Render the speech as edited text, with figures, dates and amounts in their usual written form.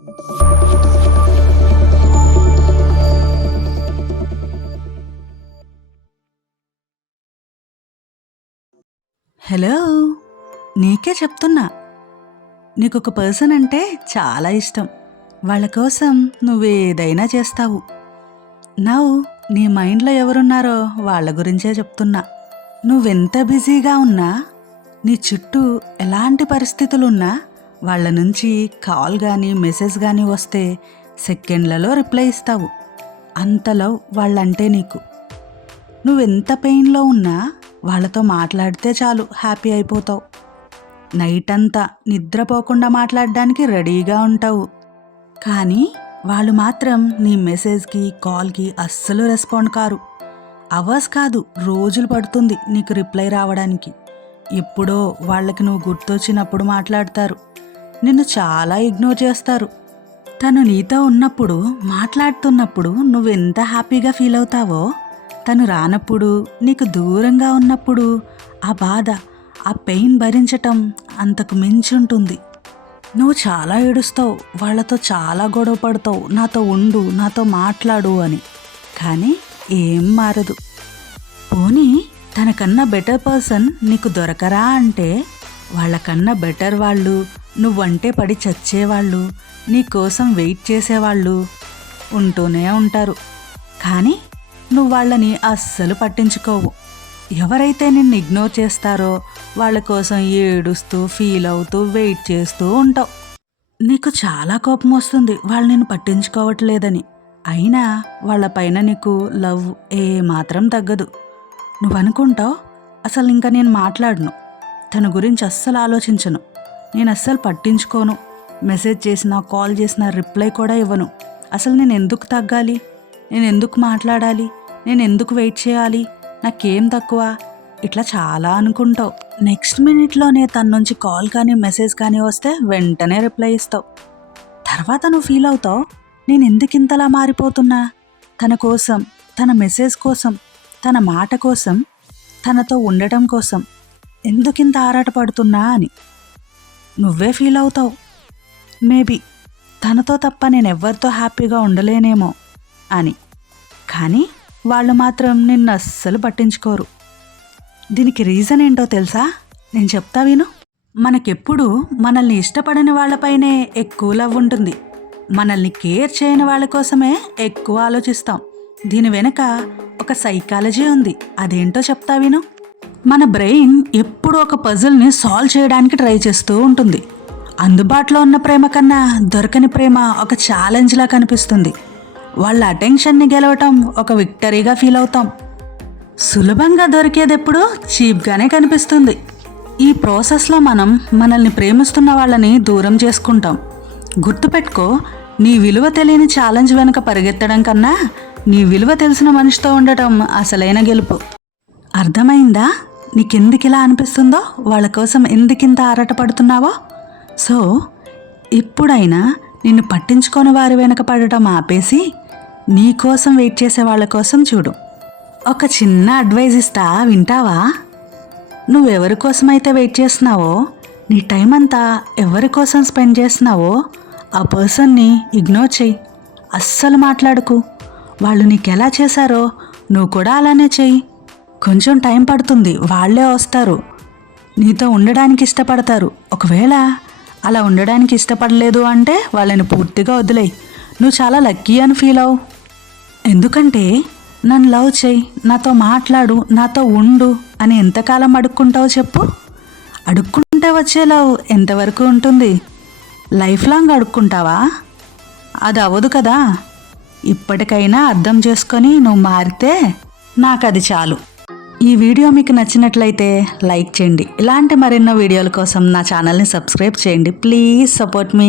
Hello, నీకే చెప్తున్నా. నీకొక పర్సన్ అంటే చాలా ఇష్టం. వాళ్ళ కోసం నువ్వేదైనా చేస్తావు. నీ మైండ్లో ఎవరున్నారో వాళ్ళ గురించే చెప్తున్నా. నువ్వెంత బిజీగా ఉన్నా, నీ చుట్టూ ఎలాంటి పరిస్థితులున్నా వాళ్ళ నుంచి కాల్ కానీ మెసేజ్ కానీ వస్తే సెకండ్లలో రిప్లై ఇస్తావు. అంత లవ్ వాళ్ళంటే నీకు. నువ్వెంత పెయిన్లో ఉన్నా వాళ్ళతో మాట్లాడితే చాలు హ్యాపీ అయిపోతావు. నైట్ అంతా నిద్రపోకుండా మాట్లాడడానికి రెడీగా ఉంటావు. కానీ వాళ్ళు మాత్రం నీ మెసేజ్కి కాల్కి అస్సలు రెస్పాండ్ కారు. అవర్స్ కాదు, రోజులు పడుతుంది నీకు రిప్లై రావడానికి. ఎప్పుడో వాళ్ళకి నువ్వు గుర్తొచ్చినప్పుడు మాట్లాడతారు. నిన్ను చాలా ఇగ్నోర్ చేస్తారు. తను నీతో ఉన్నప్పుడు మాట్లాడుతున్నప్పుడు నువ్వెంత హ్యాపీగా ఫీల్ అవుతావో, తను రానప్పుడు నీకు దూరంగా ఉన్నప్పుడు ఆ బాధ, ఆ పెయిన్ భరించటం అంతకు మించి ఉంటుంది. నువ్వు చాలా ఏడుస్తావు, వాళ్ళతో చాలా గొడవ పడతావు, నాతో ఉండు, నాతో మాట్లాడు అని. కానీ ఏం మారదు. పోనీ తనకన్నా బెటర్ పర్సన్ నీకు దొరకరా అంటే, వాళ్ళకన్నా బెటర్ వాళ్ళు, నువ్వంటే పడి చచ్చేవాళ్ళు, నీ కోసం వెయిట్ చేసేవాళ్ళు ఉంటూనే ఉంటారు. కానీ నువ్వు వాళ్ళని అస్సలు పట్టించుకోవు. ఎవరైతే నిన్ను ఇగ్నోర్ చేస్తారో వాళ్ళ కోసం ఏడుస్తూ ఫీల్ అవుతూ వెయిట్ చేస్తూ ఉంటావు. నీకు చాలా కోపం వస్తుంది వాళ్ళు నిన్ను పట్టించుకోవట్లేదని. అయినా వాళ్ళపైన నీకు లవ్ ఏమాత్రం తగ్గదు. నువ్వు అనుకుంటావు, అసలు ఇంకా నేను మాట్లాడను, తన గురించి అస్సలు ఆలోచించను, నేను అస్సలు పట్టించుకోను, మెసేజ్ చేసినా కాల్ చేసినా రిప్లై కూడా ఇవ్వను, అసలు నేను ఎందుకు తగ్గాలి, నేను ఎందుకు మాట్లాడాలి, నేను ఎందుకు వెయిట్ చేయాలి, నాకేం తక్కువ, ఇట్లా చాలా అనుకుంటావు. నెక్స్ట్ మినిట్లోనే తన నుంచి కాల్ కానీ మెసేజ్ కానీ వస్తే వెంటనే రిప్లై ఇస్తావు. తర్వాత నువ్వు ఫీల్ అవుతావు, నేను ఎందుకు ఇంతలా మారిపోతున్నా, తన కోసం, తన మెసేజ్ కోసం, తన మాట కోసం, తనతో ఉండటం కోసం ఎందుకింత ఆరాటపడుతున్నా అని. నువ్వే ఫీల్ అవుతావు, మేబీ తనతో తప్ప నేను ఎవరితో హ్యాపీగా ఉండలేనేమో అని. కానీ వాళ్ళు మాత్రం నిన్ను అస్సలు పట్టించుకోరు. దీనికి రీజన్ ఏంటో తెలుసా? నేను చెప్తా విను. మనకెప్పుడు మనల్ని ఇష్టపడని వాళ్ళపైనే ఎక్కువ లవ్ ఉంటుంది. మనల్ని కేర్ చేయని వాళ్ళ కోసమే ఎక్కువ ఆలోచిస్తాం. దీని వెనుక ఒక సైకాలజీ ఉంది. అదేంటో చెప్తా విను. మన బ్రెయిన్ ఎప్పుడూ ఒక పజిల్ని సాల్వ్ చేయడానికి ట్రై చేస్తూ ఉంటుంది. అందుబాటులో ఉన్న ప్రేమ కన్నా దొరకని ప్రేమ ఒక ఛాలెంజ్లా కనిపిస్తుంది. వాళ్ళ అటెన్షన్ని గెలవటం ఒక విక్టరీగా ఫీల్ అవుతాం. సులభంగా దొరికేదెప్పుడు చీప్గానే కనిపిస్తుంది. ఈ ప్రాసెస్లో మనం మనల్ని ప్రేమిస్తున్న వాళ్ళని దూరం చేసుకుంటాం. గుర్తుపెట్టుకో, నీ విలువ తెలియని ఛాలెంజ్ వెనుక పరిగెత్తడం కన్నా నీ విలువ తెలిసిన మనిషితో ఉండటం అసలైన గెలుపు. అర్థమైందా నీకెందుకిలా అనిపిస్తుందో, వాళ్ళ కోసం ఎందుకింత ఆరాటపడుతున్నావో? సో ఇప్పుడైనా నిన్ను పట్టించుకొని వారి వెనక పడటం ఆపేసి నీ కోసం వెయిట్ చేసే వాళ్ళ కోసం చూడు. ఒక చిన్న అడ్వైజ్ ఇస్తా, వింటావా? నువ్వెవరి కోసమైతే వెయిట్ చేస్తున్నావో, నీ టైం అంతా ఎవరి కోసం స్పెండ్ చేస్తున్నావో ఆ పర్సన్ని ఇగ్నోర్ చెయ్యి. అస్సలు మాట్లాడకు. వాళ్ళు నీకెలా చేశారో నువ్వు కూడా అలానే చెయ్యి. కొంచెం టైం పడుతుంది, వాళ్ళే వస్తారు, నీతో ఉండడానికి ఇష్టపడతారు. ఒకవేళ అలా ఉండడానికి ఇష్టపడలేదు అంటే వాళ్ళని పూర్తిగా వదిలేయి. నువ్వు చాలా లక్కీ అని ఫీల్ అవు. ఎందుకంటే నన్ను లవ్ చేయి, నాతో మాట్లాడు, నాతో ఉండు అని ఎంతకాలం అడుక్కుంటావో చెప్పు? అడుక్కుంటే వచ్చే లవ్ ఎంతవరకు ఉంటుంది? లైఫ్ లాంగ్ అడుక్కుంటావా? అది అవ్వదు కదా. ఇప్పటికైనా అర్థం చేసుకొని నువ్వు మారితే నాకు అది చాలు. ఈ వీడియో మీకు నచ్చినట్లయితే లైక్ చేయండి. ఇలాంటి మరెన్నో వీడియోల కోసం నా ఛానల్ని సబ్స్క్రైబ్ చేయండి. Please support me.